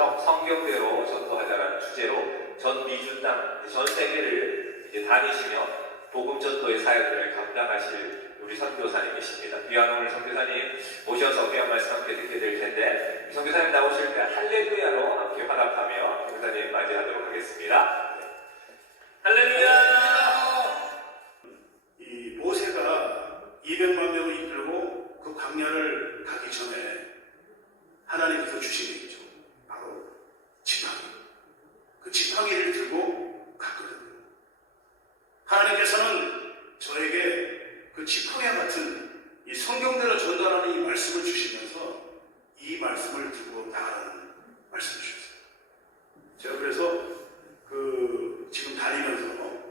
성경대로 전도하자라는 주제로 전 미주 땅, 전 세계를 이제 다니시며 복음 전도의 사역을 감당하실 우리 선교사님이십니다. 귀한 오늘 선교사님 모셔서 귀한 말씀 함께 듣게 될 텐데, 선교사님 나오실 때 할렐루야로 함께 환합하며 선교사님 맞이하도록 하겠습니다. 할렐루야! 이 모세가 200만 명을 이끌고 그 광야를 가기 전에 하나님께서 주신 게 있죠. 바로 지팡이. 그 지팡이를 들고 갔거든요. 하나님께서는 저에게 그 지팡이와 같은 이 성경대로 전달하는 이 말씀을 주시면서 이 말씀을 들고 나가라는 말씀을 주셨어요. 제가 그래서 지금 다니면서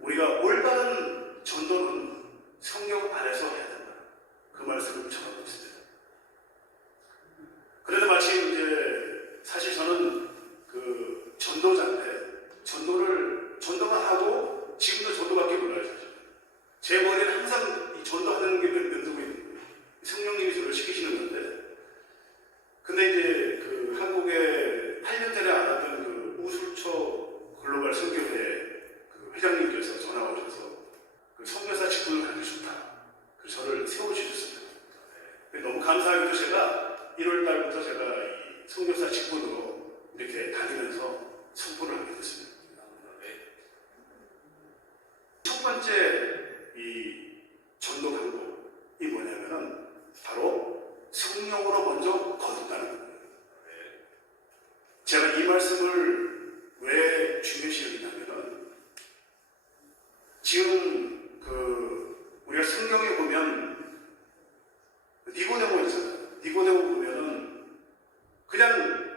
우리가 올바른 전도는 성경 안에서 해야 된다. 그 말씀을 전하고 있습니다. 그런데 마침 이제 사실 저는 그 전도자인데 전도가 하고 지금도 전도밖에 몰라요. 사실. 제 머리는 항상 이 전도하는 게 맴돌고 있는 거예요. 성령님이 저를 시키시는 건데, 근데 이제 그 한국에 8년 전에 알았던 그 우술초 글로벌 선교회 그 회장님께서 전화 오셔서 그 선교사 직분을 하기 좋다. 그래서 저를 세워주셨습니다. 너무 감사하게도 제가 1월 달부터 제가 이 선교사 직분으로 이렇게 다니면서 선포를 하게 됐습니다. 첫 번째 이 전도 방법이 뭐냐면은 바로 성령으로 먼저 거듭나는 거예요. 제가 이 말씀을 왜 중요시 여기냐면은 지금 우리가 성경에 보면 니고데모 있잖아요. 니고데모 보면은 그냥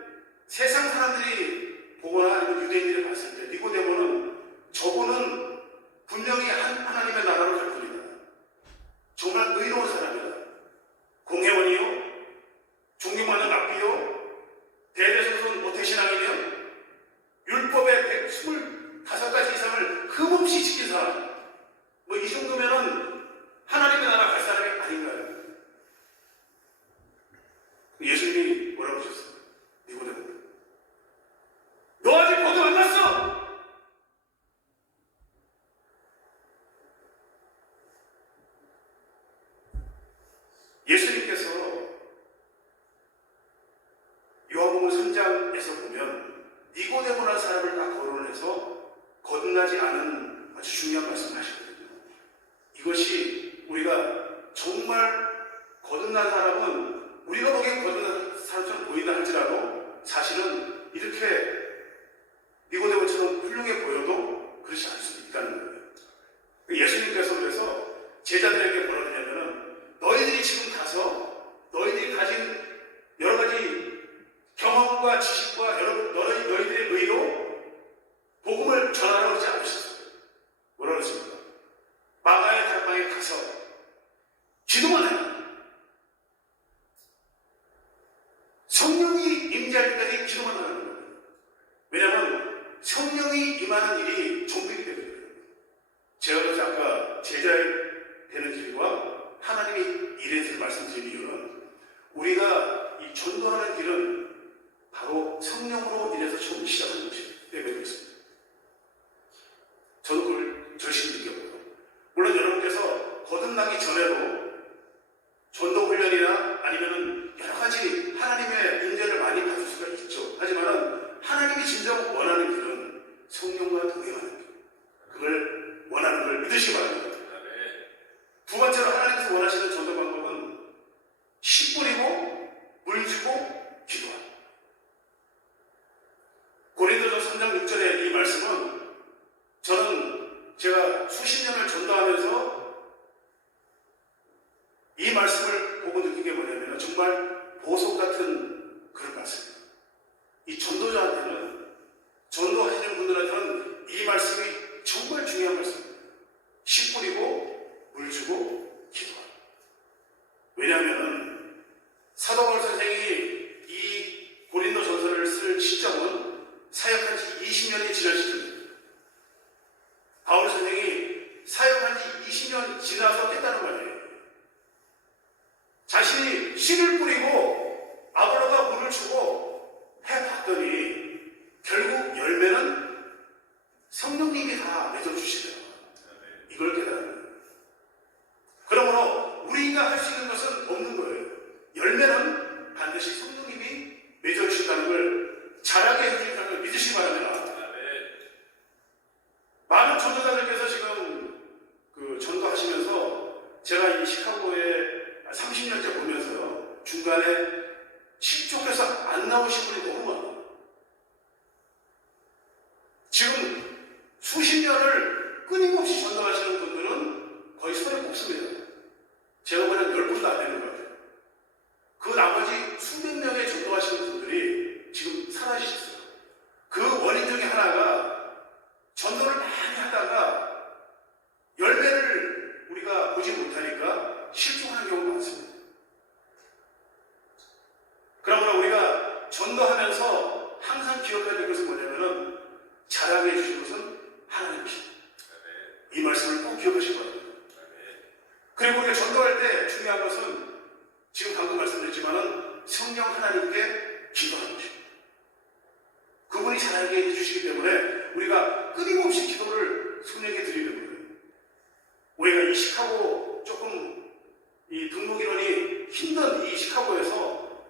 세상 사람들이 보거나 아니면 유대인들이 봤을 때 니고데모는 저분은 분명히 하나님의 나라로 갈 뿐이다. 정말 의로운 사람이다. 공회원이요, 존경받는 랍비요, 대대손손 모태신앙이며 율법의 125가지 이상을 흠없이 지킨 사람. 뭐 이 정도면은 하나님의 나라 갈 사람이 아닌가요? 예수님이 뭐라고 하셨어요? 니고데모, 너 아직 거듭 안 났어! 예수님께서 요한복음 3장에서 보면 니고데모라는 사람을 딱 거론해서 거듭나지 않은 아주 중요한 말씀을 하시거든요. 이것이 우리가 정말 거듭난 사람은 우리가 보기엔 거듭난 사람처럼 보인다 할지라도 사실은 이렇게 니고데모처럼 훌륭해 보여도 그렇지 않을 수 있다는 거예요. 예수님께서 그래서 제자들에게 뭐라 하냐면은 너희들이 지금 가서 너희들이 가진 여러 가지 경험과 지식과 너희들의 의로 복음을 전하라고 하지 않으셨어요. 뭐라 그랬습니까? 마가의 다락방에 가서 기도만 해라. 성령이 임재할 때까지 기도만 하는 거예요. 왜냐하면 성령이 임하는 일이 전부이기 때문에. 제가 그래서 아까 제자 되는 길과 하나님이 일에서 말씀드린 이유는 우리가 이 전도하는 길은 바로 성령으로 인해서 처음 시작하는 것이 되고 있습니다. 저도 그걸 절실히 느꼈고요. 물론 여러분께서 거듭나기 전에도 전도 훈련이나 아니면은 여러 가지 하나님의 인재를 많이 받을 수가 있죠. 하지만 하나님이 진정 원하는 길은 성령과 동행하는 길. 그걸 원하는 걸 믿으시기 바랍니다. 두 번째로 하나님께서 원하시는 전도 방법은 씨 뿌리고 물 주고 기도하는. 고린도서 3장 6절의 이 말씀은 저는 제가 수십 년을 전도하면서 이 말씀을 보고 느낀 게 뭐냐면 정말 보석 같은 그런 말씀입니다. 이 전도자한테는, 전도하시는 분들한테는 이 말씀이 정말 중요한 말씀입니다. 씨 뿌리고 물 주고 기도하라. 왜냐하면 사도 바울 선생이 이 고린도 전서를 쓸 시점은 사역한 지 20년이 지난 시점입니다. 바울 선생이 사역한 지 20년 지나서 깼다는 말이에요. 자신이 씨를 뿌리고 아볼로가 물을 주고 해봤더니 결국 열매는 성령님이 다 맺어주시더라. 이걸 깨달은 거예요. 그러므로 우리가 할 수 있는 것은 없는 거예요. 열매는 반드시 성령님이 맺어주신다는 걸 자라게 해주신다는 걸 믿으시기 바랍니다. 많은 전도자들께서 지금 전도하시면서 제가 이 시카고에 30년째 보면서요, 중간에 실족해서 안 나오신 분이 너무 많아요. 지금 수십 년을 끊임없이 전도하시는 분들은 거의 손에 꼽습니다. 제가 보기엔 10분도 안 되는 것 같아요. 그 나머지 수백 명의 전도하시는 분들이 지금 사라지셨어요. 그 원인 중에 하나가 전도를 많이 하다가 열매를 우리가 보지 못하니까 실종하는 경우가 많습니다. 그러므로 우리가 전도하면서 항상 기억해야 될 것은 뭐냐면은 자라게 해주신 것은 하나님이십니다. 이 말씀을 꼭 기억하시기 바랍니다. 그리고 우리가 전도할 때 중요한 것은 지금 방금 말씀드렸지만은 성령 하나님께 기도하는 것입니다. 그분이 자라게 해주시기 때문에 우리가 끊임없이 기도를 성령에게 드리는 거예요. 우리가 이 시카고 조금 이 등록 인원이 힘든 이 시카고에서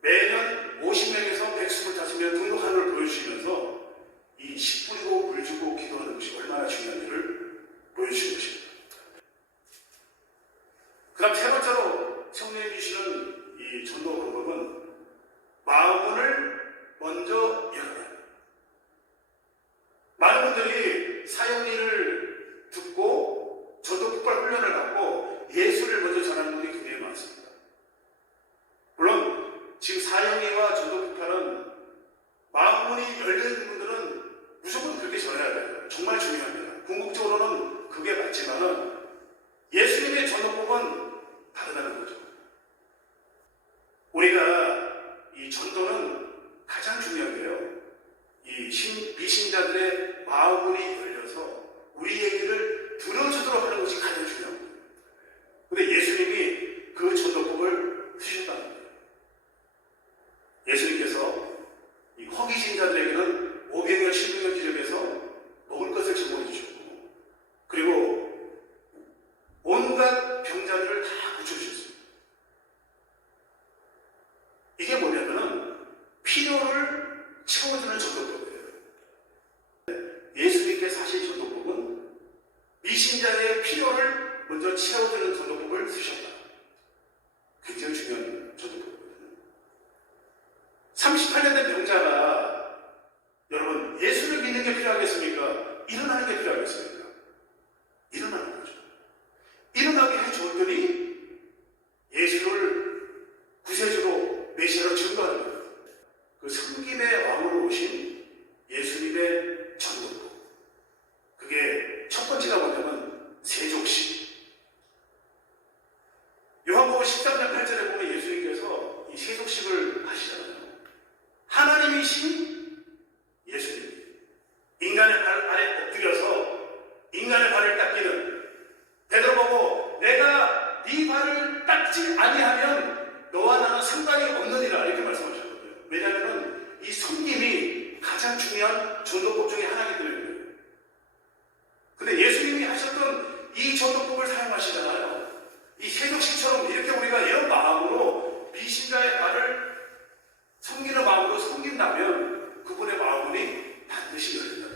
매년 50명에서 125명 등록하는 걸 보여주시면서 이 씨 뿌리고 물 주고 기도하는 것이 얼마나 중요한지를 보여주신 것입니다. 그 다음 세 번째로 성령이 주시는 이 전도 방법은 마음을 먼저 열어라. 많은 분들이 사역일을 듣고 전도 폭발 훈련을 받고 예수를 먼저 전하는 분들이 굉장히 많습니다. 물론 지금 사역일과 전도 폭발은 마음문이 열려있는 분들은 무조건 그렇게 전해야 돼요. 정말 중요합니다. 궁극적으로는 그게 맞지만은 예수님의 전도법은 다르다는 거죠. 우리가 이 전도는 가장 중요한 게요, 이 미신자들의 마음문이 열려서 우리 얘기를 들어주도록 하는 것이 가장 중요합니다. 근데 예수님이 그 전도법을 쓰셨다는 거예요. 예수님께서 이 허기진 자들에게는 500여 700여 기적에서 먹을 것을 제공해 주셨고, 그리고 온갖 병자들을 다 고쳐주셨습니다. 이게 뭐냐면은 필요를 채워주는 전도법이에요. 예수님께서 하신 전도법은 미신자의 필요를 먼저 채워주는 전도법을 쓰셨다. 굉장히 중요한 전도법이거든요. 38년 된 병자가 여러분 예수를 믿는 게 필요하겠습니까? 일어나는 게 필요하겠습니까? 일어나는 거죠. 일어나게 해줬더니 예수를 구세주로 메시아로 증거하는 거예요. 그 섬김의 왕으로 오신 예수님의 전도법. 그게 첫 번째가 뭐냐면 세족식. 요한복음 13장 8절에 보면 예수님께서 이 세족식을 하시잖아요. 하나님이신 예수님, 인간의 발 아래 엎드려서 인간의 발을 닦기는, 베드로 보고 내가 네 발을 닦지 아니하면 너와 나는 상관이 없느니라, 이렇게 말씀하셨거든요. 왜냐하면 이 섬김이 가장 중요한 전도법 중에 하나이기 때문에. 근데 예수님이 하셨던 이 전도법을 사용하시잖아요. 이 세족식처럼 이렇게 우리가 이런 마음으로 미신자의 발을 섬기는 마음으로 섬긴다면 그분의 마음이 반드시 열린다.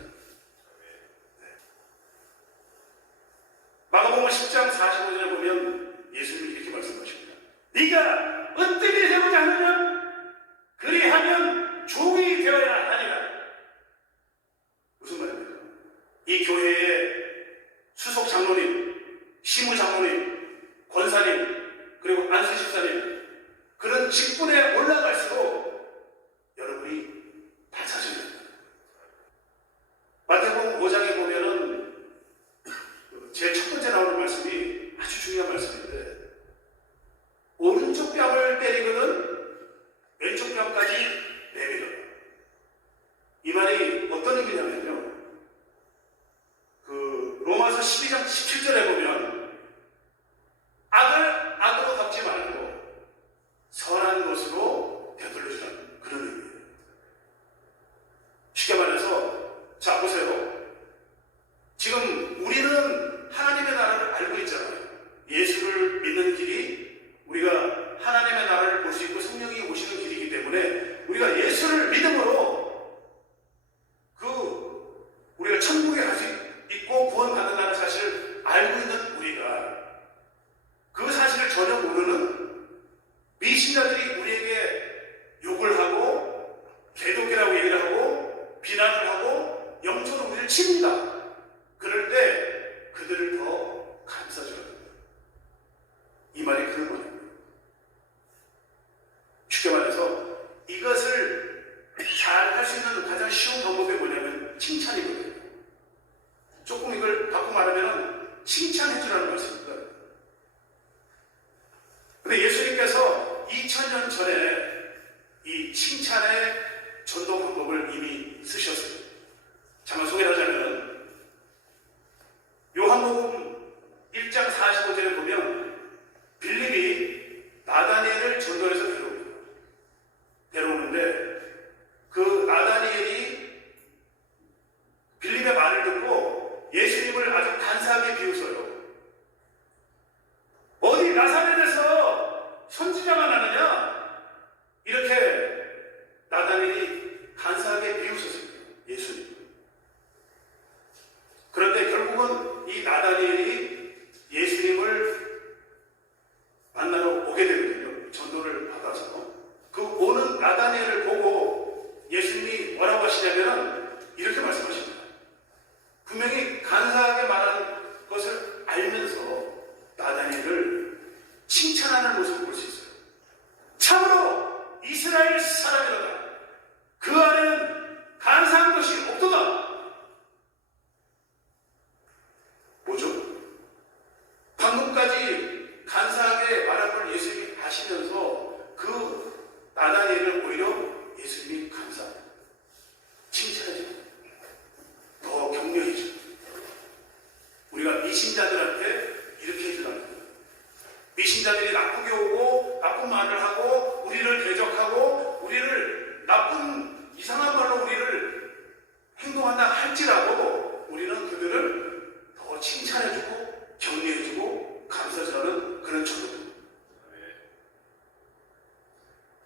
마가복음 10장 45절에 보면 예수님이 이렇게 말씀하십니다. 네가 어떻게 되고자 하느냐? 그리하면 종이 되어야 하니라. 무슨 말입니까? 이 교회의 수석 장로님, 시무 장로님, 권사님, 그리고 안수 집사님, 그런 직분에 올라갈수록 여러분이 받쳐줘야 됩니다. 마태복음 5장에 보면은 제 첫 번째 나오는 말씀이 아주 중요한 말씀인데, 오른쪽 뺨을 때리거든 왼쪽 뺨까지 내밀어. 이 말이 어떤 의미냐면요, 그 로마서 12장 17절에 보면 악을 악으로 갚지 말고 선한 것으로 되돌려주라는 그런 의미예요. 2000년 전에 이 칭찬의 전도 방법을 이미 쓰셨어요. 잠깐 소개를 하자면 요한복음 1장 45절에 보면 빌립이 나다니엘을 전도해서 데려오는데 그 나다니엘이 빌립의 말을 듣고 예수님을 아주 간사하게 비웃어요. 어디 나사렛에서 선지자가 나느냐? 이렇게 나다니엘이 간사하게 비웃었습니다. 예수님. 그런데 결국은 이 나다니엘이 예수님을 만나러 오게 되거든요. 전도를 받아서. 그 오는 나다니엘을 보고 예수님이 뭐라고 하시냐면 이렇게 말씀하십니다. 분명히 간사하게 말한 것을 알면서 나다니엘을 칭찬하는 모습을 볼 수 있어요. 참으로 이스라엘 사람이로다. 그 안에는 간사한 것이 없도다. 뭐죠? 방금까지 간사하게 말한 걸 예수님이 하시면서 그 나다니엘을 오히려 예수님이 감사합니다. 칭찬해줘. 더 격려해줘. 우리가 미신자들한테 이렇게 해주라는 거예요. 미신자들이 나쁘게 오고 나쁜 말을 하고 우리를 대적하고 우리를 나쁜 이상한 말로 우리를 행동한다 할지라도 우리는 그들을 더 칭찬해주고 격려해주고 감사하는 그런 전도입니다.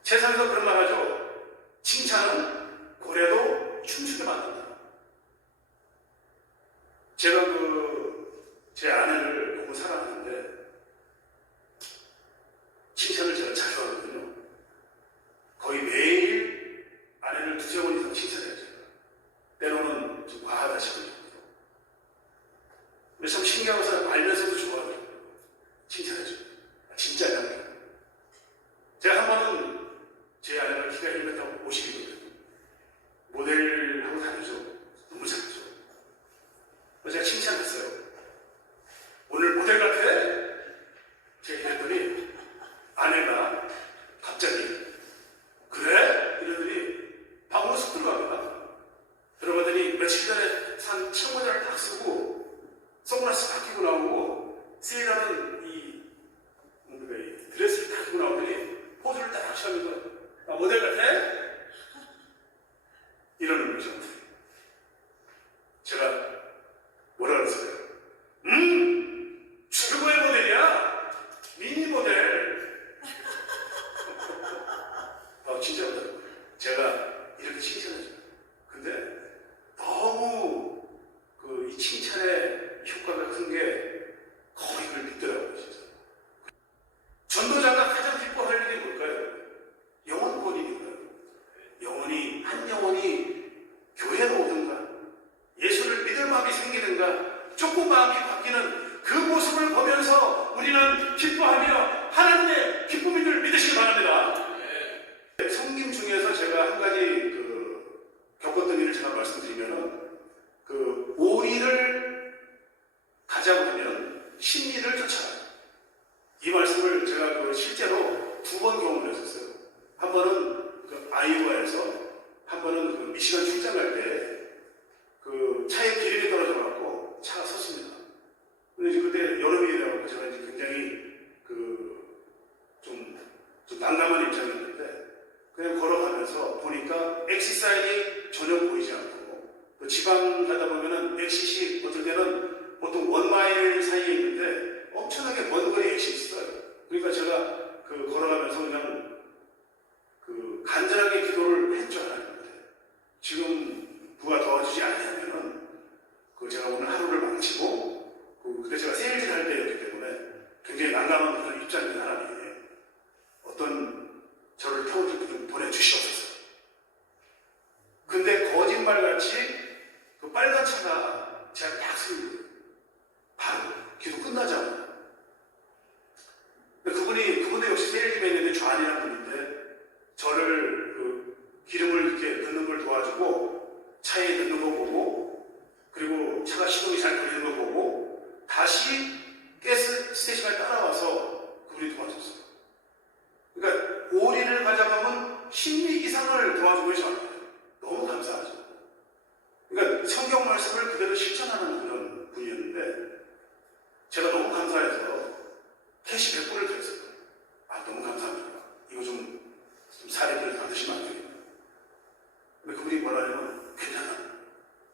세상에서 그런 말 하죠. 칭찬은 고래도 춤추게 만든다. 제가 제 아내를 너무 사랑하는데 칭찬을 제가 자주 하거든요. 거의 매일 아내를 두세 번 이상 칭찬해요. 제가. 때로는 좀 과하다 싶을 정도로. 근데 참 신기한 것은 알면서도 좋아하더라고요. 칭찬해줘요. 진짜야. 제가 한 번은 제 아내가 키가 1m 50이거든요. 모델하고 다니죠. 너무 작죠. 제가 칭찬했어요. 오늘 모델 같아? 제가 이랬더니 아내가 갑자기 그래? 이러더니 방으로 쑥 들어갑니다. 들어가더니 며칠 전에 산 청모자를 딱 쓰고 선글라스 딱 끼고 나오고 세일하는 이 드레스를 딱 입고 나오더니 포즈를 딱 취하면서 모델 같아? 이러는 거죠. 제가 뭐라 그랬어요? 최고의 모델이야. 미니 모델. 진짜 제가 이렇게 칭찬해줘요. 근데 너무 이 칭찬의 효과가 큰 게 거의 그걸 믿더라고요. 진짜. 전도자가 가장 기뻐할 일이 뭘까요? 영혼 본인인가요? 한 영혼이 교회로 오든가 예수를 믿을 마음이 생기든가 조금 마음이 바뀌는 그 모습을 보면서 우리는 기뻐하며 하나님의 기쁨인 줄 믿으시기 바랍니다. 성김 중에서 제가 한 가지 겪었던 일을 제가 말씀드리면은 오리를 가자고 하면 심리를 쫓아라. 이 말씀을 제가 실제로 2번 경험을 했었어요. 한 번은 아이오와에서 한 번은 미시간 출장 갈 때 차에 기름이 떨어져갖고 차가 섰습니다. 근데 그때 여름이라고 제가 이제 굉장히 좀 난감한 입장이었는데 그냥 걸어가면서 보니까 엑시 사인이 전혀 보이지 않고 또 지방 가다 보면은 엑시시 어떨 때는 보통 1마일 사이에 있는데 엄청나게 먼 거리에 엑시 있어요. 그러니까 제가 걸어가면서 그냥 간절하게 기도를 했죠. 하나님한테. 지금 누가 도와주지 않냐면은 제가 오늘 하루를 망치고 그때 제가 세일즈 할 때였기 때문에 굉장히 난감한 그런 입장인 사람이 어떤 저를 태워줄 분 보내주시옵소서. 근데 거짓말같이 빨간 차가 제가 딱 세우고 바로 기도 끝나자마자 그분도 역시 세일즈맨 있는데 좌안이라는 분인데 저를 기름을 이렇게 넣는 걸 도와주고 차에 넣는 거 보고 그리고 차가 시동이 잘 걸리는 거 보고 다시 가스 스테이션에 따라와서 그분이 도와줬어요. 그러니까 어린이를 가져가면 심리 이상을 도와주고 계셔요. 너무 감사하죠. 그러니까 성경 말씀을 그대로 실천하는 그런 분이었는데 제가 너무 감사해서 캐시 100불을 드렸어요. 아, 너무 감사합니다. 이거 좀 사례를 받으시면 안 되겠다. 근데 그분이 뭐라냐면 괜찮아.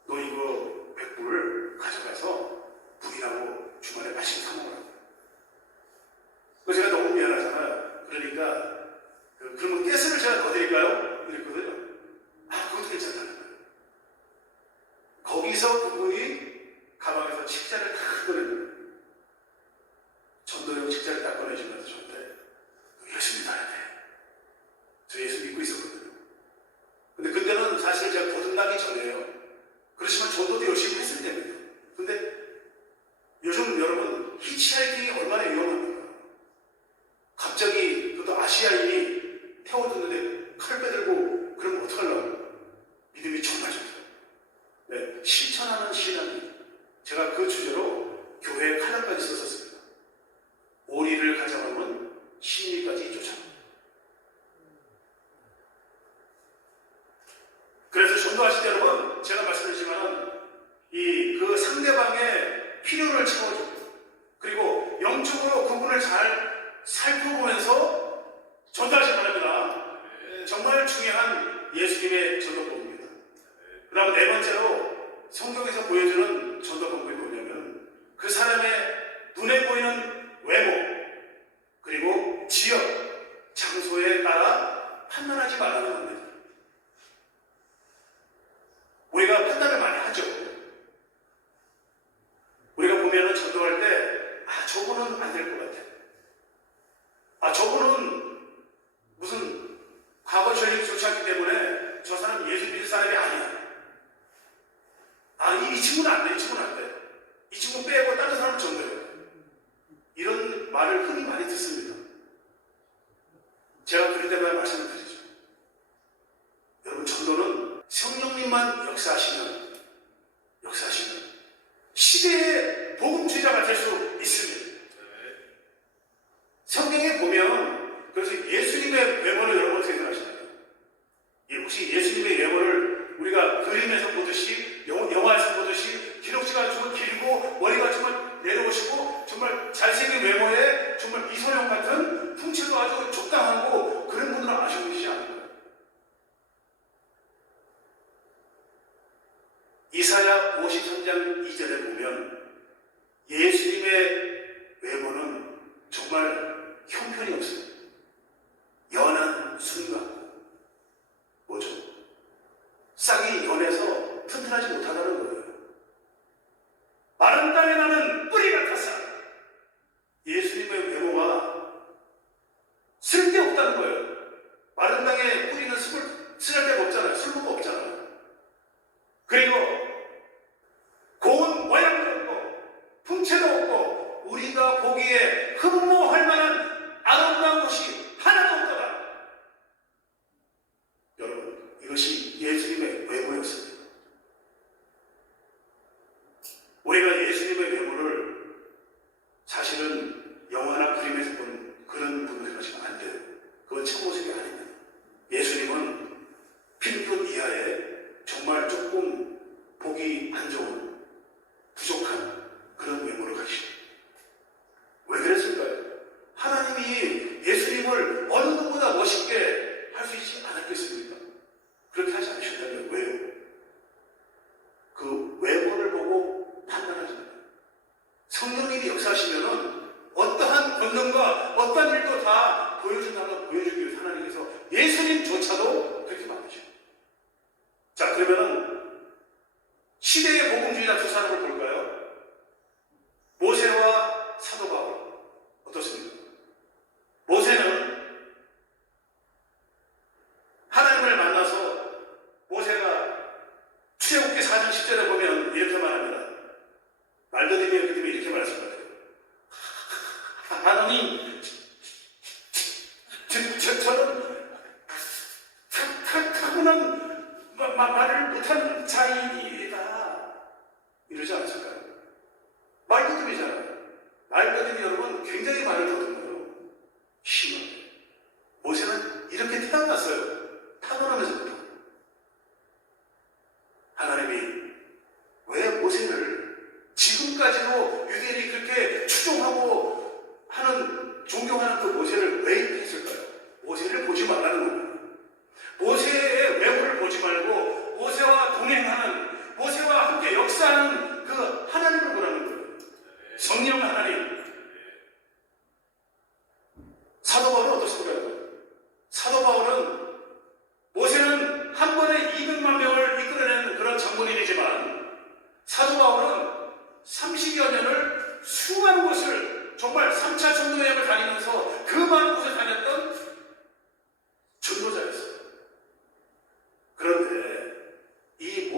너 이거 100불을 가져가서 부인하고 주말에 맛있게 사 먹으라고. 그래서 제가 너무 미안하잖아요. 그러니까 그러면 가스를 제가 더 드릴까요? 이랬거든요. 아, 그것도 괜찮다는 거예요. 거기서 그분이 가방에서 책자를 다 꺼내는 전도용 책자를 딱 꺼내시면서 저한테 예수 믿어야 돼. 저 예수 믿고 있었거든요. 근데 그때는 사실 제가 거듭나기 전이에요. 그렇지만 전도도 열심히 했을 때입니다. 근데 요즘 여러분 히치하이킹이 얼마나 위험합니까? 갑자기 그것도 아시아인이 태워줬는데 칼 빼들고 그러면 어떡하려고. 믿음이 정말 좋아요. 네, 실천하는 신앙이 제가 그 주제로 교회에 칼럼까지 썼었습니다. 오리를 가져가면 심리까지 쫓아옵니다. 그래서 전도하실 때 여러분 제가 말씀드리지만 그 상대방의 필요를 채워주고 그리고 영적으로 그분을 잘 살펴보면서 전도하시기 바랍니다. 정말 중요한 예수님의 전도법입니다. 그 다음 네 번째로 성경에서 보여주는 전도법이 뭐냐면 그 사람의 눈에 보이는 외모 그리고 지역, 장소에 따라 판단하지 말라는 겁니다. 우리가 판단을 많이 하죠. 우리가 보면은 전도할 때, 아, 저분은 안 될 것 같아. 아, 저분은 무슨 과거 전력이 좋지 않기 때문에 저 사람 예수 믿을 사람이 아니야. 아, 이 친구는 안 돼, 이 친구는 안 돼. 이 친구 빼고 다른 사람을 전도해. 이런 말을 흔히 많이 듣습니다. 제가 그럴 때마다 말씀을 드리죠. 여러분, 전도는 성령님만 역사하시면 시대의 복음주의자가 될 수 있습니다. 성경에 보면 그래서 예수님의 외모를 여러분 생각하시나요? 혹시 예수님의 외모를 우리가 그림에서 보듯이 영화에서 보듯이 기록지가 정말 길고 머리가 정말 내려오시고 정말 잘생긴 외모에 정말 미소년 같은 풍채도 아주 적당하고 그런 분들은 아시고 계시지 않나요? 이사야 53장 2절에 보면 예수님의 외모는 정말 형편이 없어요. 연한 순 같고 뭐죠? 싹이 연해서 튼튼하지 못하다는 거예요. 마른 땅에 나는 뿌리 같았어. 예수님의 외모가 쓸데없다는 거예요. 마른 땅에 뿌리는 쓸데가 없잖아요. 쓸모가 없잖아요. 그리고 고운 모양도 없고 풍채도 없고 우리가 보기에 흠모할 만한 아름다운 것이 하나도 없더라. 여러분, 이것이 예수님의 외모였습니다. 우리가 예수님의 외모를 사실은 영화나 그림에서 본 그런 분을 생각하시면 안 돼요. 그건 참모습이 아닙니다. 예수님은 핀끝 이하에 정말 조금 보기 안 좋은 부족한 그런 외모를 가지시고 왜 그랬을까요? 하나님이 예수님을 어느 누구보다 멋있게 할 수 있지 않았겠습니까? 그렇게 하지 않으셨다면 왜요? 그 외모를 보고 판단하지 않아요. 성령님이 역사하시면은 어떠한 권능과 어떠한 일도 다 보여주기 위해서 하나님께서 예수님조차도 그렇게 만드셔요. 자, 그러면은 시대의 복음주의자 두 사람을 볼까요? 모세와 사도 바울 어떻습니까? 모세는 하나님을 만나서 모세가 출애굽기 4장 10절에 보면 이렇게 말합니다. 말더듬이 그 때문에 이렇게 말씀하세요. 하나님, 저는 타고난 말을 못한 자이다. 이러지 않았을까요? 말더듬이잖아요. 말더듬이 여러분 굉장히 말을 더듬어요. 심하게. 모세는 이렇게 났어요. 타고나면서부터. 하나님이 왜 모세를 지금까지도 유대인이 그렇게 추종하고 하는 존경하는 그 모세를 왜 이렇게 했을까요? 모세를 보지 말라는 겁니다. 모세의 외모를 보지 말고 모세와 동행하는, 모세와 함께 역사하는 그 하나님을 보라는 거예요. 성령 하나님. 사도 바울은 어떻습니까? 사도 바울은 모세는 한 번에 200만 명을 이끌어내는 그런 장본인이지만 사도 바울은 30여 년을 수많은 곳을, 정말 3차 전도 여행을 다니면서 그 많은 곳을 다녔던 전도자였어요. 그런데 이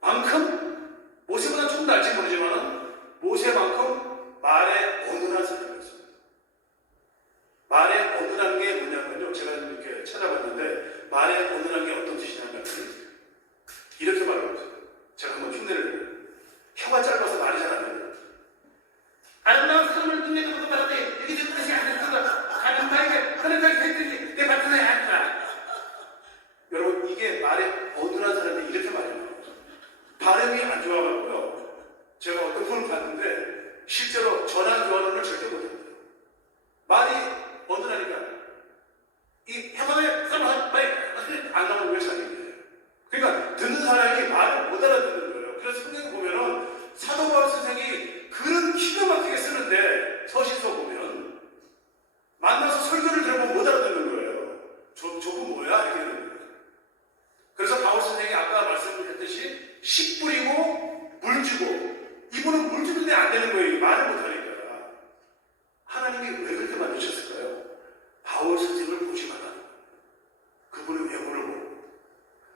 모세만큼, 모세보다 조금 날지 모르지만 모세만큼 말에 어눌한 사람이었습니다. 말에 어눌한 게 뭐냐면요, 제가 이렇게 찾아봤는데 말에 어눌한 게 어떤 뜻이냐면 이렇게 말합니다. 제가 한번 흉내를 내요. 혀가 짧아서 말이 잘 안 돼요. 아름다운 삶을 눈여겨보고 말하되 이게 좀 뜻이 안 됐어. 가는 바에게 하는 바에게 했더니 내 밭에 앉아. 여러분, 이게 말에 어눌한 사람이 이렇게 말해요. 발음이 안 좋아가고요. 제가 어떤 분을 봤는데 실제로 전화 교환을 절대 못합니다. 말이 어눌하니까 이 혀가 짧아서 말이 안 나오는 걸 사귀는. 그러니까 듣는 사람이 말을 못 알아듣는 거예요. 그래서 성경에 보면은 사도 바울 선생이 글은 기가 막히게 쓰는데 서신서 보면 만나서 설교를 들어보면 못 알아듣는 거예요. 저분 뭐야? 이렇게 되는 거예요. 그래서 바울 선생이 아까 말씀드렸듯이 씨 뿌리고 물 주고, 이분은 물 주는데 안 되는 거예요. 말을 못 하니까. 하나님이 왜 그렇게 만드셨을까요? 바울 선생을 보지 마라. 그분의 외모를 보고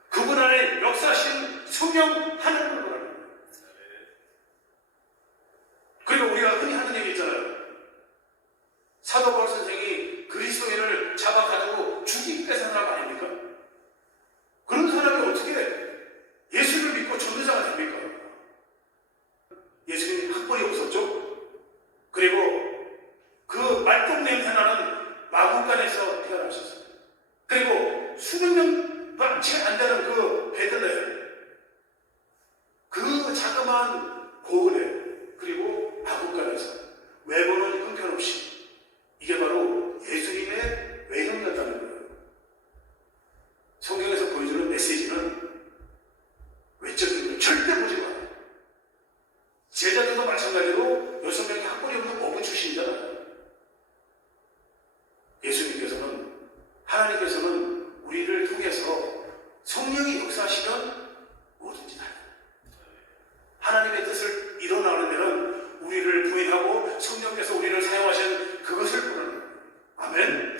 그분 안에 역사하신 성령 하나님을 보라는 거예요. 그리고 우리가 흔히 하는 얘기 있잖아요. 사도 바울 선생이 그리스도인을 잡아가지고 죽이기 위해서 한 사람 아닙니까? 그런 사람이 어떻게 예수를 믿고 전도자가 됩니까? 예수님이 학벌이 없었죠? 그리고 그 말똥 냄새나는 마구간에서 태어나셨어요. 그리고 수백 명밖에 안 되는 그 베들레헴, 그 자그마한 고을에, 그리고 마구간에서 외모는 형편없이, 이게 바로 예수님의 외형이었다는 거예요. 성경에서 보여주는 메시지는 외적인 걸 절대 보지 마. 제자들도 마찬가지로 6명이 학벌이 없는 어부 출신이잖아요. 예수님께서는, 하나님께서는 우리를 통해서 성령이 역사하시면 뭐든지 다 해요. 하나님의 뜻을 이뤄나가는 데는 우리를 부인하고 성령께서 우리를 사용하신 그것을 보는 거예요. 아멘.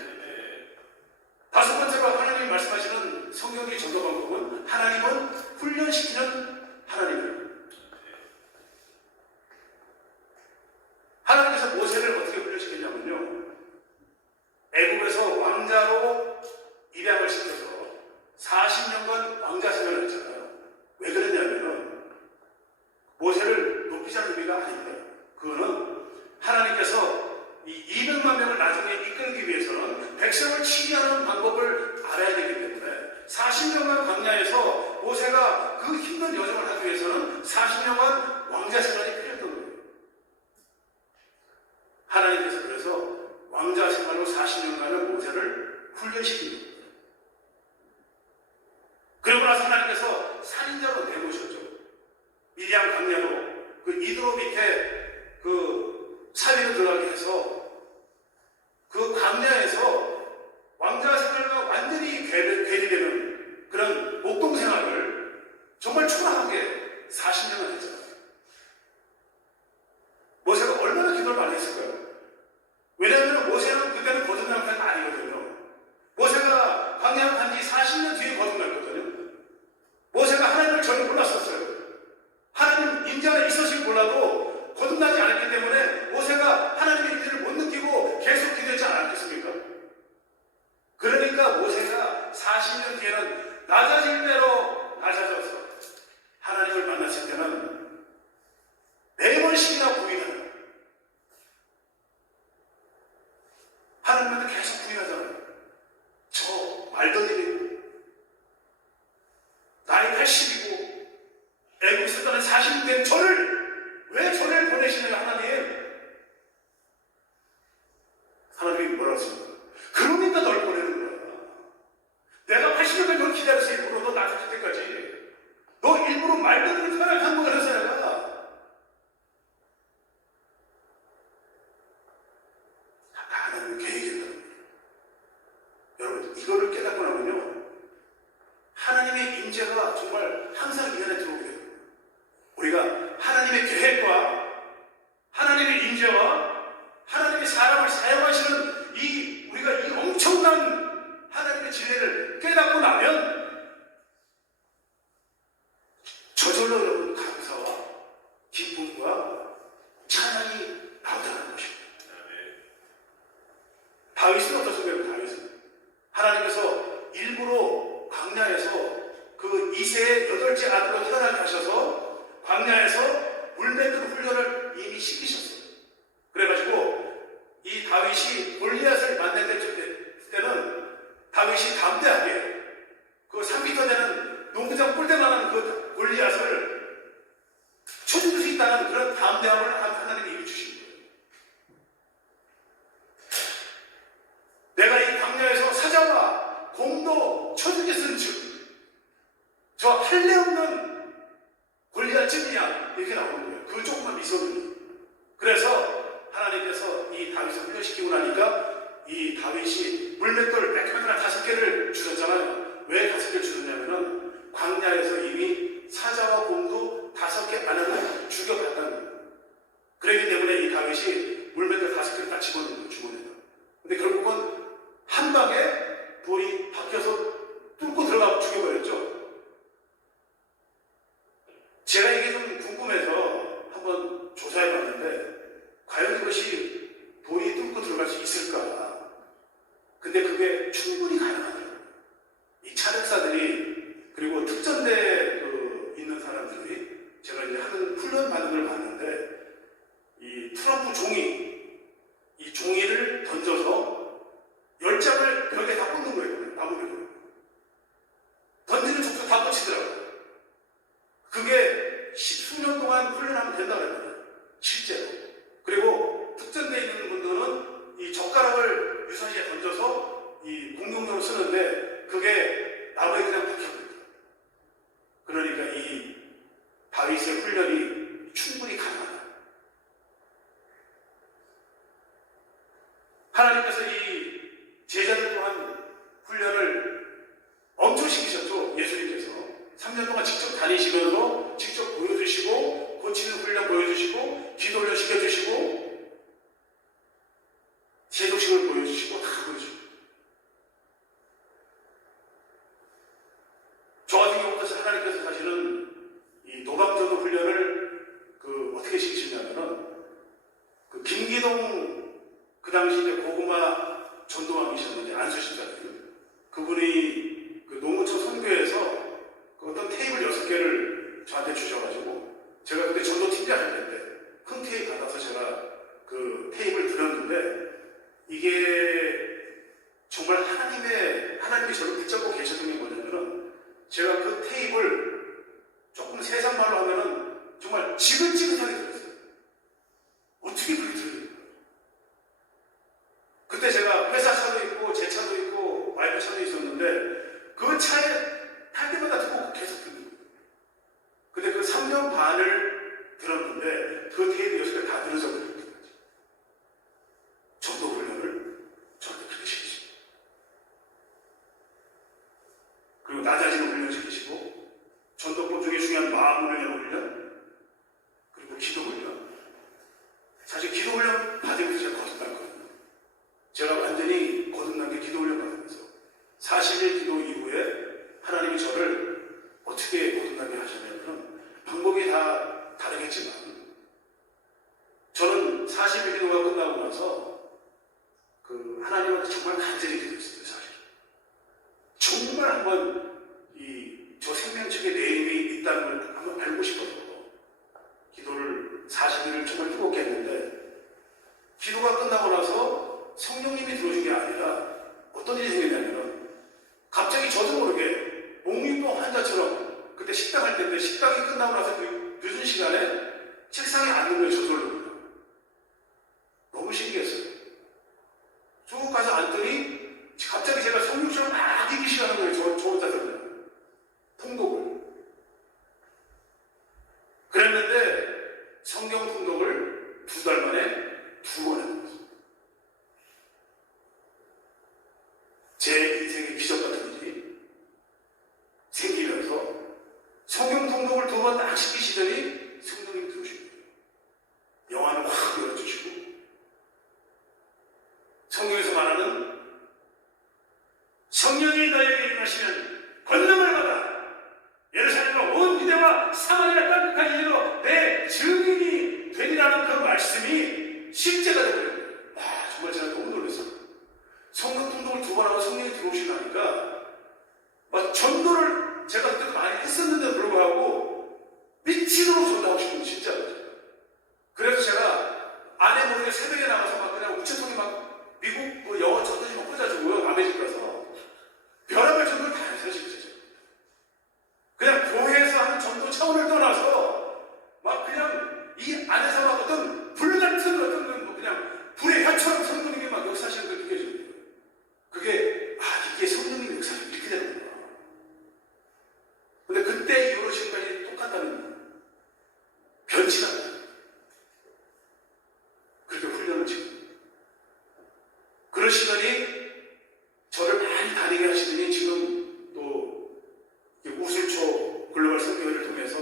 다섯 번째로 하나님이 말씀하시는 성경의 전도 방법은 하나님은 훈련시키는 하나님이에요. 하나님께서 모세를 어떻게 훈련시켰냐면요, 애국에서 왕자로 입양을 시켜서 40년간 왕자 생활을 했잖아요. 왜 그랬냐면은 모세를 높이자는 의미가 아닙니다. 그거는 하나님께서 이 200만 명을 나중에 이끌기 위해서는 백성을 치유하는 방법을 알아야 되기 때문에 40년간 광야에서 모세가 그 힘든 여정을 하기 위해서는 40년간 왕자 생활이 필요했던 거예요. 하나님께서 그래서 왕자 생활로 40년간을 모세를 훈련시킨 겁니다. 그러고 나서 하나님께서 살인자로 내모셨죠. 미디안 광야로 그 이드로 밑에 그 사위로 들어가게 해서 그 광야에서 왕자 생활과 완전히 괴리되는 그런 목동 생활을 정말 초라하게 40년을 했잖아요. 모세가 얼마나 기도를 많이 했을까요? 왜냐하면 모세는 그때는 거듭난 편이 아니거든요. 모세가 광야 간 지 40년 뒤에 거듭났거든요. 모세가 하나님을 전혀 몰랐었어요. 하나님 임재 안에 있었을지 몰라도 거듭나지 않았기 때문에 모세가 하나님의 임재를 못 느끼고 계속 기도했지 않았겠습니까? 그러니까 모세가 40년 뒤에는 낮아질 대로 낮아져서 하나님을 만났을 때는 4번씩이나 부인하는, 하나님한테 계속 부인하잖아요. 저 말도 안 되는 나이 80이고 애국 있었다는 40이 된 저를 왜 저를 보내시는 하나님? 하나님이 뭐라고 했습니까? 그러니까 널 보내는 거야. 내가 80년을 널 기다려서 일부러 너 나가실 때까지 너 일부러 말도 타락한 거야. 그래서 내가 하나님의 계획이었다. 여러분 이거를 깨닫고 나면요 하나님의 임재가 정말 항상 이 안에 들어오게 돼요. 우리가 하나님의 계획과 하나님의 임재와 하나님의 사람을 사용하시는 우리가 이 엄청난 하나님의 진리를 깨닫고 나면 저절로 여러분 감사와 기쁨과 찬양이 나오다는 것입니다. 다윗은 어떻습니까? 다윗은 하나님께서 일부러 광야에서 그 이새의 8째 아들로 태어나게 하셔서 광야에서 물맺는 훈련을 이미 시키셨어요. 그래가지고 이 다윗이 골리앗을 만날 때는 다윗이 담대하게 그 3m 되는 농구장 꼴대만한 그 골리앗을 쳐줄 수 있다는 그런 담대함을 하나님이 이미 주신 거예요. 내가 이 광야에서 사자와 곰도 쳐주겠은즉 저 할례 없는 골리앗쯤이냐 이렇게 나오는 거예요. 그 조금만 미소는. 그래서 하나님께서 이 다윗을 훈련시키고 나니까 이 다윗이 물맷돌 100개나 5개를 주셨잖아요. 왜 5개를 주셨냐면은 광야에서 이미 사자와 곰도 5개 안에는 죽여봤다는 거예요. 그렇기 때문에 이 다윗이 물맷돌 5개를 다 집어넣는 거예요. 죽어내다. 근데 결국은 한 방에 돌이 박혀서 뚫고 들어가 죽여버렸죠. 제가 이게 좀 궁금해서 한번 조사해봤는데 과연 이것이 돌이 뚫고 들어갈 수 있을까? 근데 그게 충분히 가능하더라고요. 이 차력사들이 그리고 특전대 있는 사람들이 제가 이제 하는 훈련 받는 걸 봤는데 이 트럼프 종이 이 종이를 던져서 10장을 벽에 다 꽂는 거예요. 나무를 던지는 족족 다 꽂히더라고요. 그게 10수년 동안 훈련하면 된다고 했거든요. 실제로. 그리고 특전대에 있는 분들은 이 젓가락을 유사시에 던져서 이 공격용으로 쓰는데 그게 나무에 그냥 박혀버립니다. 그러니까 이 다윗의 훈련이 충분히 가능하다. 하나님께서 이 제자들 또한 훈련을 엄청 시키셨죠. 예수님께서 3년 동안 직접 다니시면서 직접 보여주시고 고치는 훈련 보여주시고 기도 훈련 시켜주시고 세속식을 보여주시고 다 보여주시고 저 같은 경우도 하나님께서 사실은 이 노방전도 훈련을 어떻게 시키시냐면은 김기동 그 당시 이제 고구마 전도왕이셨는데 안수신사님 그분이 농어촌 선교에서 어떤 테이블 6개를 저한테 주셔가지고 제가 그때 전도 팀장할 때인데 큰 테이블 받아서 제가 그 테이블을 들었는데 이게 정말 하나님이 저를 붙잡고 계셨던 게 뭐냐면은 제가 그 테이블 조금 세상 말로 하면은 정말 지긋지긋하게 들었어요. 어떻게 그렇게 들어요? 그때 제가 회사 차도 있고 제 차도 있고 와이프 차도 있었는데 그 차에 탈 때마다 듣고 계속 듣는 거예요. 근데 그 3년 반을 들었는데 그 테이블 6개 다 들어서 그랬던 거지. 전도 훈련을 저한테 그렇게 시키시고 그리고 낮아지는 훈련 시키시고 전도법 중에 중요한 마음을 내는 훈련 그리고 기도 훈련 사실 기도 훈련 받으면서 제가 거듭났거든요. 제가 완전히 거듭난 게 기도 훈련 받으면서 40일 기도 이후에 하나님이 저를 어떻게 거듭나게 하셨냐면 방법이 다 다르겠지만 저는 40일 기도가 끝나고 나서 하나님한테 정말 간절히 기도했어요. 사실 정말 한번 저 생명책에 내 이름이 있다는 걸 한번 알고 싶어서 기도를 40일을 정말 뜨겁게 했는데 기도가 끝나고 나서 성령님이 들어오신 게 아니라 어떤 일이 생겼냐면 근데 식당이 끝나고 나서 그 늦은 시간에 책상에 앉는 거예요. 저절로. 너무 신기했어요. 쭉 가서 앉더니 갑자기 제가 성육실을 막 읽기 시작하는 거예요. 저 혼자서는. 통독을. 그랬는데 성경 통독을 2달 만에 2번 했어요. 제 인생의 기적 같은 일이 생기면서 성경 통독을 2번 딱 시키시더니 성령님 들어오신 거예요. 영안을 확 열어주시고 성경에서 말하는 성령이 너에게 임하시면 권능을 받아 예루살렘과 온 유대와 사마리아 땅끝까지 이르러 내 증인이 되리라는 그 말씀이 실제가 되거든요. 와, 정말 제가 너무 놀랐어요. 성경 통독을 2번 하고 성령이 들어오시나니까 막 전도를 제가 그때 많이 했었는데도 불구하고 미치도록 전도하고 싶은 진짜. 그래서 제가 아내 모르게 새벽에 나가서 막 그냥 우체통에 막 미국 뭐 영어 전도지 막 꽂아주고요. 남의 집 가서 별의별 전도를 다 했어요. 진짜. 그냥 교회에서 하는 전도 차원을 떠나서 막 그냥 이 안에서 막 어떤 불 같은 어떤 뭐 그냥 불의 혀처럼 성령님이 막 역사하시는 걸 느껴져요. 그게 이게 성령님 역사가 이렇게 되는구나. 근데 그때 이후로 지금까지 똑같다는 변치가 않아요. 그렇게 훈련을 지금 그러시더니 저를 많이 다니게 하시더니 지금 또 우술초 글로벌 선교회를 통해서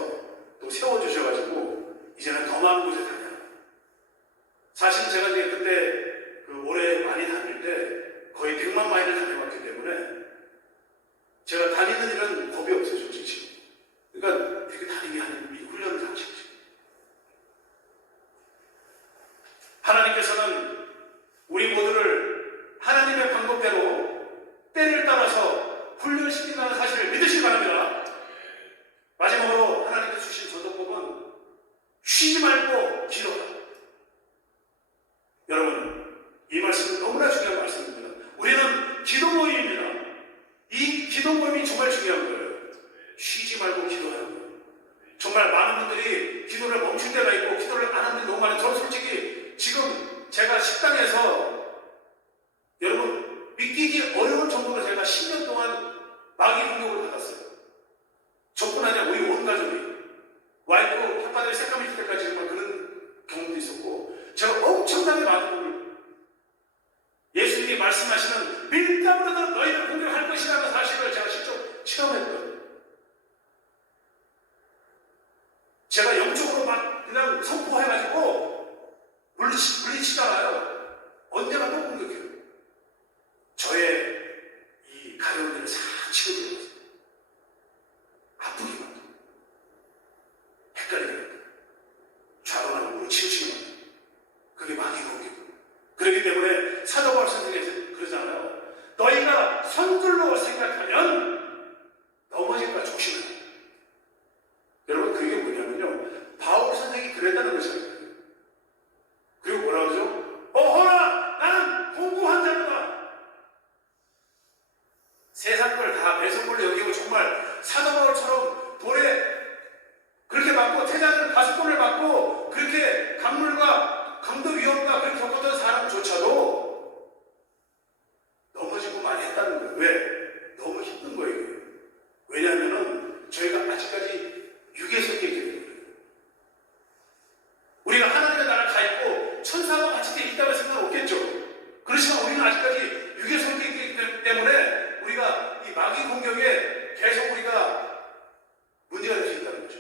또 세워주셔가지고 이제는 더 많은 곳에 다녀요. 사실 제가 이제 그때 올해 많이 다닐 때 거의 100만 마일을 다녀왔기 때문에 제가 다니는 일은 겁이 없어요, 솔직히. 그러니까 이렇게 다니게 하는 이 훈련을 다 하시죠. 하나님께서는 우리 모두를 하나님의 방법대로 때를 따라서 훈련시킨다는 사실을 믿으시기 바랍니다. 마지막으로 하나님께서 주신 전도법은 쉬지 말고 기도하라. 여러분, 이 말씀은 너무나 중요한 말씀입니다. 우리는 기도 모임입니다. 이 기도 모임이 정말 중요한 거예요. 쉬지 말고 기도하는 거예요. 정말 많은 분들이 기도를 멈출 때가 있고 기도를 안 하는 분들이 너무 많아요. 저는 솔직히 지금 제가 식당에서 여러분 믿기기 어려운 정도로 제가 10년 동안 마귀 공격을 받았어요. 저뿐 아니라 우리 온 가족이 와이프 혓바닥에 새까만 있을 때까지 정말 그런 경험도 있었고 제가 엄청나게 많은 분을 예수님이 말씀하시는 밀담으로 너희를 공격할 것이라는 사실을 제가 직접 체험했거든요. 제가 영적으로 막 그냥 선포해가지고 물리치잖아요. 언제나 또 공격해요. 저의 이 가려운 일을 싹 치고 들어갔어요. 아프기만 해도 헷갈리기만 해도 좌우하고 치우치기만 해도 그게 마귀 공격. 그렇기 때문에 사도 바울 선생님께서 그러잖아요. 너희가 선들로 생각하면 넘어질까 조심하라. 여러분 그게 뭐냐면요. 바울 선생이 그랬다는 것이에요. 그리고 뭐라 그러죠? 허나 나는 공부한 자구나. 세상 걸 다 배송물로 여기고 정말 사도 바울처럼 돌에 그렇게 맞고 태자는 5번을 맞고 그렇게 강물과 강도 위험과 그렇게 겪었던 사람조차도 넘어지고 많이 했다는 거예요. 왜? 너무 힘든 거예요. 왜냐하면 저희가 아직까지 육에 속해 있기 때문에 우리가 하나님의 나라에 가 있고 천사와 같이 있다고 생각은 없겠죠. 그렇지만 우리는 아직까지 육에 속해 있기 때문에 우리가 이 마귀 공격에 계속 우리가 문제가 될 수 있다는 거죠.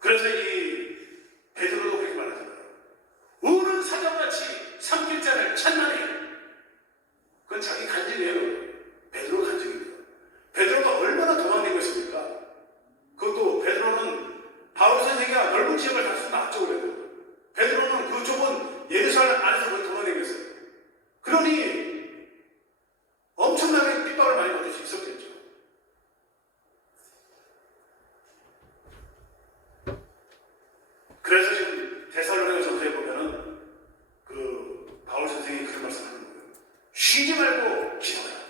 그래서 이 베드로도 그렇게 말하잖아요. 우는 사자같이 삼킬 자를 찾나니. 그건 자기 간증이에요. 베드로 간증입니다. 베드로가 얼마나 도망다니고 있습니까? 그것도 베드로는 바울 선생이가 넓은 지역을 갈 수 나왔죠. 그래도 베드로는 그 좁은 예루살렘 안에서 거의 도망다니고 있어요. 그러니 엄청나게 핍박을 많이 받을 수 있었겠죠. 그래서 지금 데살로니가 전서에 보면은 그 바울 선생이 그런 말씀을 하는 거예요. 쉬지 말고 기도해라.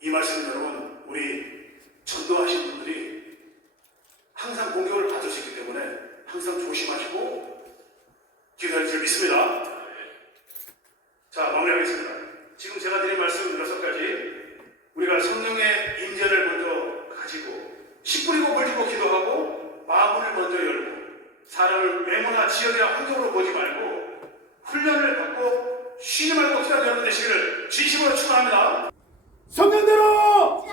이 말씀은 여러분 우리 항상 공격을 받을 수 있기 때문에 항상 조심하시고 기도할 줄 믿습니다. 자, 마무리하겠습니다. 지금 제가 드린 말씀 6가지 우리가 성령의 임재를 먼저 가지고 씨 뿌리고 물 주고 기도하고 마음을 먼저 열고 사람을 외모나 지역이나 환경으로 보지 말고 훈련을 받고 쉬지 말고 기도하는 여러분 되시기를 진심으로 축원합니다. 성년대로